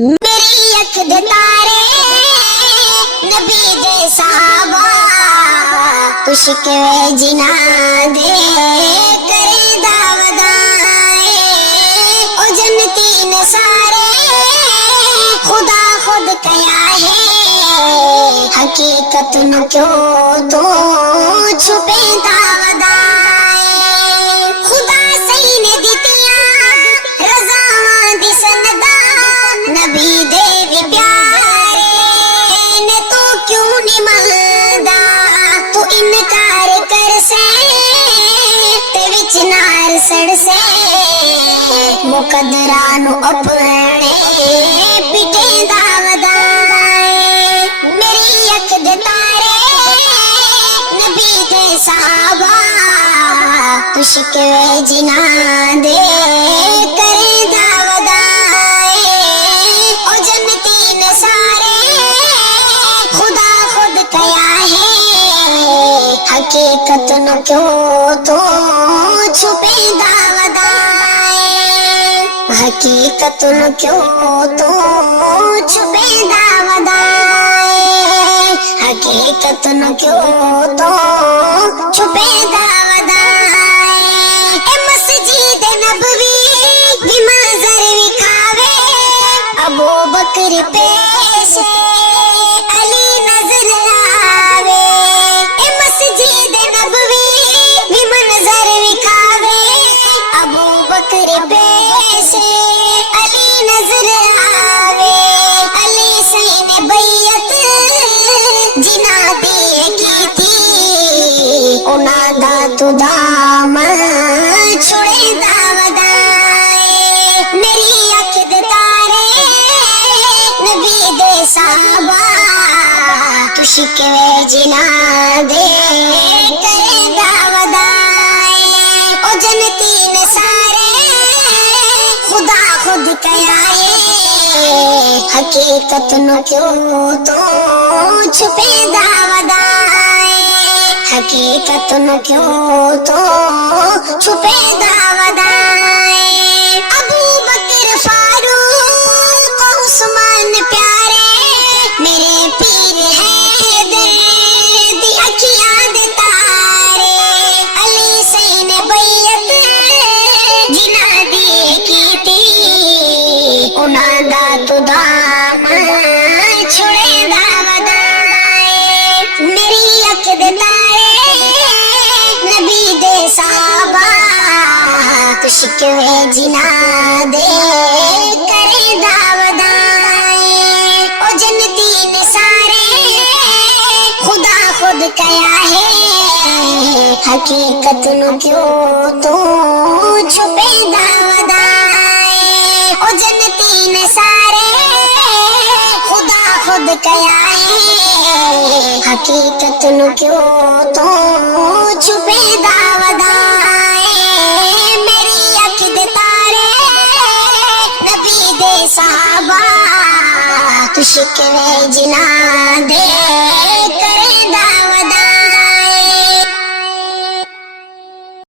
میری اکھ دے تارے نبی دے صحابہ تو شکوے جنا دے کرے دعودائے او جنتی نے سارے خدا خود کیا ہے حقیقت نو کیوں تو چھپے دعودائے خدا صحیح نے دتیاں رضاواں دی سندان نبی دے بھی پیارے نے تو کیوں نہیں مندا تو انکار کر سے تے وچ نار سڑ سے مقدراں نو اپنے پٹے دعودائے میری اکھ دے تارے نبی دے صحابہ تو شکوے جنا دے کرے دعودائے او جنتی نے سارے خدا خود کیا ہے حقیقت نو کیوں تو چھپے دعودائے حقیقت نو کیوں تو چھپے دعودائے حقیقت نو کیوں تو چھپے دعودائے اے مسجد نبوی بھی منظر وکھاوے ابو بکر پیش علی نظر آوے اے مسجد نبوی بھی منظر وکھاوے ابو بکر پیش علی نظر آوے علی سین بیعت جنا دی کی تھی انہاں دا تو دامن چھڑے دعودائے میری اکھ دے تارے نبی دے صحابہ تو شکوے جنا دے کرے دعودائے او جنتی نے سارے خدا خود کیا ہے حقیقت نو کیوں تو چھپے دعودائے حقیقت نو کیوں تو چھپے دعودائے ابو بکر فاروق عثمان پیارے میرے پیر ہے دی اکھیاں دے تارے علی سین بیعت جنا دی کیتی انہاں دا تو دامن چھڑے دعودائے میری اکھ دے تارے نبی دے صحابہ تو شکوے جنا دے کرے دعودائے او جنتی نے سارے خدا خود کیا ہے حقیقت نو کیوں تو چھپے دعودائے او جنتی نے سارے خدا خود کیا ہے حقیقت نو کیوں تو چھپے دعودائے میری اکھ دے تارے نبی دے صحابہ تو شکوے جنا دے کرے دعودائے